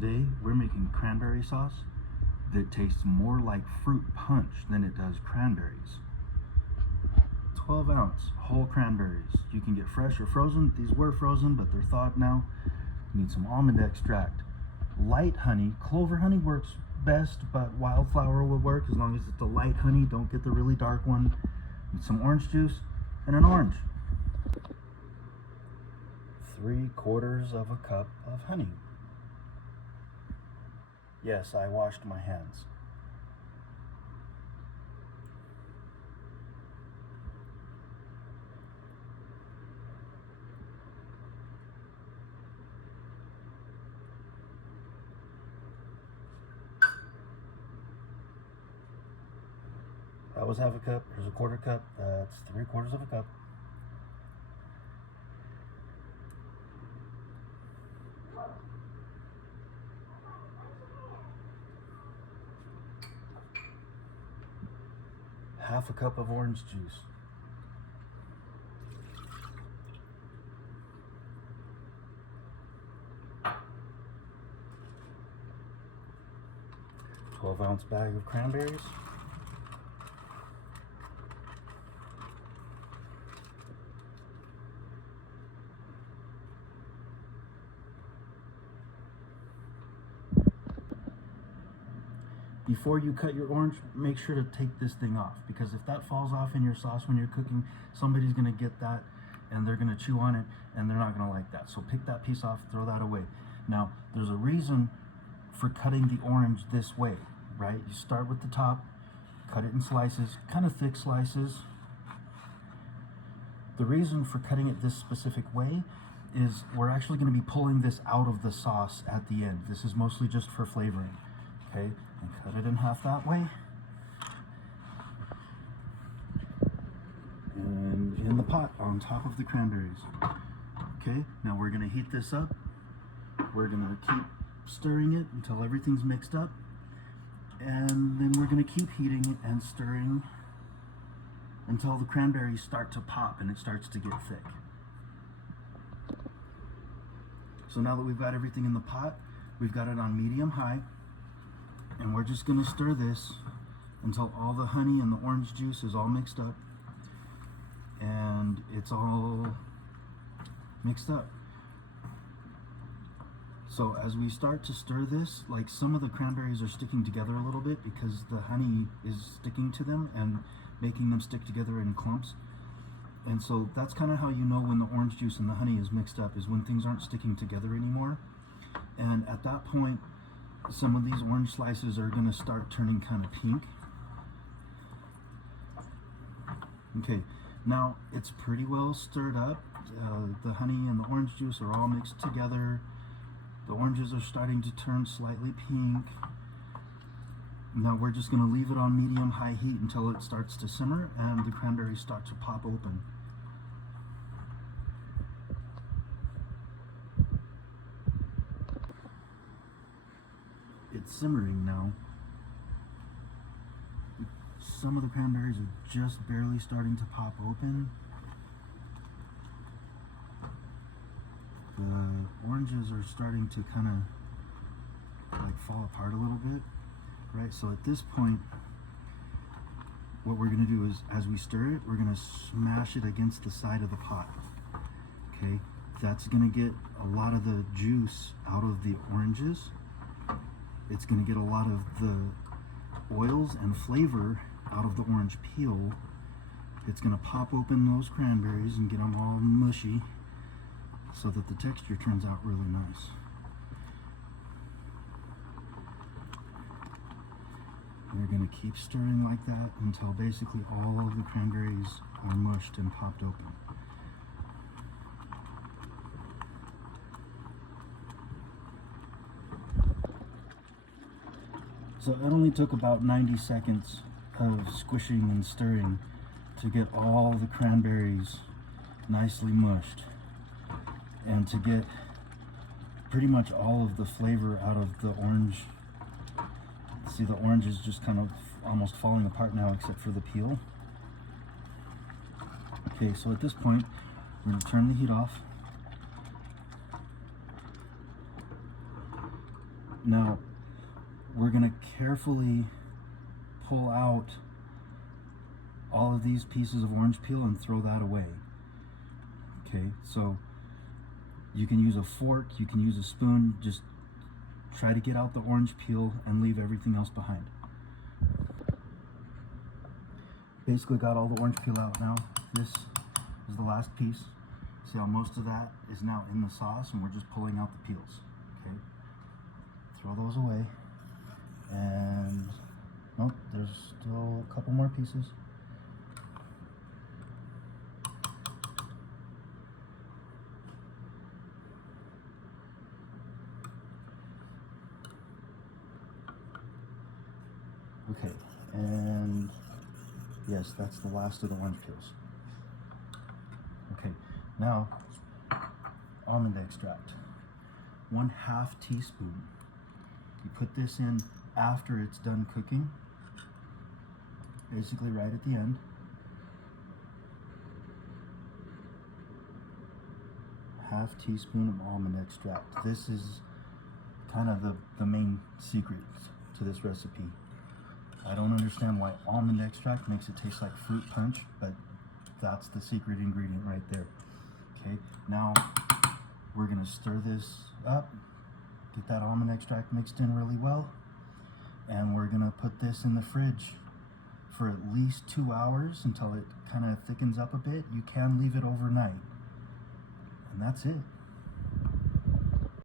Today we're making cranberry sauce that tastes more like fruit punch than it does cranberries. 12-ounce whole cranberries. You can get fresh or frozen. These were frozen, but they're thawed now. You need some almond extract. Light honey, clover honey works best, but wildflower will work as long as it's a light honey. Don't get the really dark one. Need some orange juice and an orange. 3/4 of a cup of honey. Yes, I washed my hands. That was half a cup. Here's a 1/4 cup. That's 3/4 of a cup. Half a cup of orange juice. A 12-ounce bag of cranberries. Before you cut your orange, make sure to take this thing off, because if that falls off in your sauce when you're cooking, somebody's going to get that and they're going to chew on it and they're not going to like that. So pick that piece off, throw that away. Now, there's a reason for cutting the orange this way, right? You start with the top, cut it in slices, kind of thick slices. The reason for cutting it this specific way is we're actually going to be pulling this out of the sauce at the end. This is mostly just for flavoring. Okay, and cut it in half that way. And in the pot on top of the cranberries. Okay, now we're going to heat this up. We're going to keep stirring it until everything's mixed up. And then we're going to keep heating it and stirring until the cranberries start to pop and it starts to get thick. So now that we've got everything in the pot, we've got it on medium-high. And we're just going to stir this until all the honey and the orange juice is all mixed up. And it's all mixed up. So as we start to stir this, like some of the cranberries are sticking together a little bit because the honey is sticking to them and making them stick together in clumps. And so that's kind of how you know when the orange juice and the honey is mixed up, is when things aren't sticking together anymore. And at that point, some of these orange slices are going to start turning kind of pink. Okay, now it's pretty well stirred up. The honey and the orange juice are all mixed together. The oranges are starting to turn slightly pink. Now we're just going to leave it on medium-high heat until it starts to simmer and the cranberries start to pop open. It's simmering now. Some of the cranberries are just barely starting to pop open. The oranges are starting to kind of like fall apart a little bit, right? So at this point, what we're going to do is, as we stir it, we're going to smash it against the side of the pot. Okay, that's going to get a lot of the juice out of the oranges. It's going to get a lot of the oils and flavor out of the orange peel. It's going to pop open those cranberries and get them all mushy so that the texture turns out really nice. We're going to keep stirring like that until basically all of the cranberries are mushed and popped open. So it only took about 90 seconds of squishing and stirring to get all the cranberries nicely mushed and to get pretty much all of the flavor out of the orange. See, the orange is just kind of almost falling apart now except for the peel. Okay, so at this point, we're going to turn the heat off. Now, we're gonna carefully pull out all of these pieces of orange peel and throw that away. Okay, so you can use a fork, you can use a spoon, just try to get out the orange peel and leave everything else behind. Basically got all the orange peel out now. This is the last piece. See how most of that is now in the sauce, and we're just pulling out the peels. Okay, throw those away. And nope, there's still a couple more pieces. Okay, and yes, that's the last of the orange peels. Okay, now almond extract, 1/2 teaspoon. You put this in after it's done cooking, basically right at the end. Half teaspoon of almond extract. This is kind of the main secret to this recipe. I don't understand why almond extract makes it taste like fruit punch, but that's the secret ingredient right there. Okay, now we're gonna stir this up, get that almond extract mixed in really well, and we're gonna put this in the fridge for at least 2 hours until it kind of thickens up a bit. You can leave it overnight, and that's it.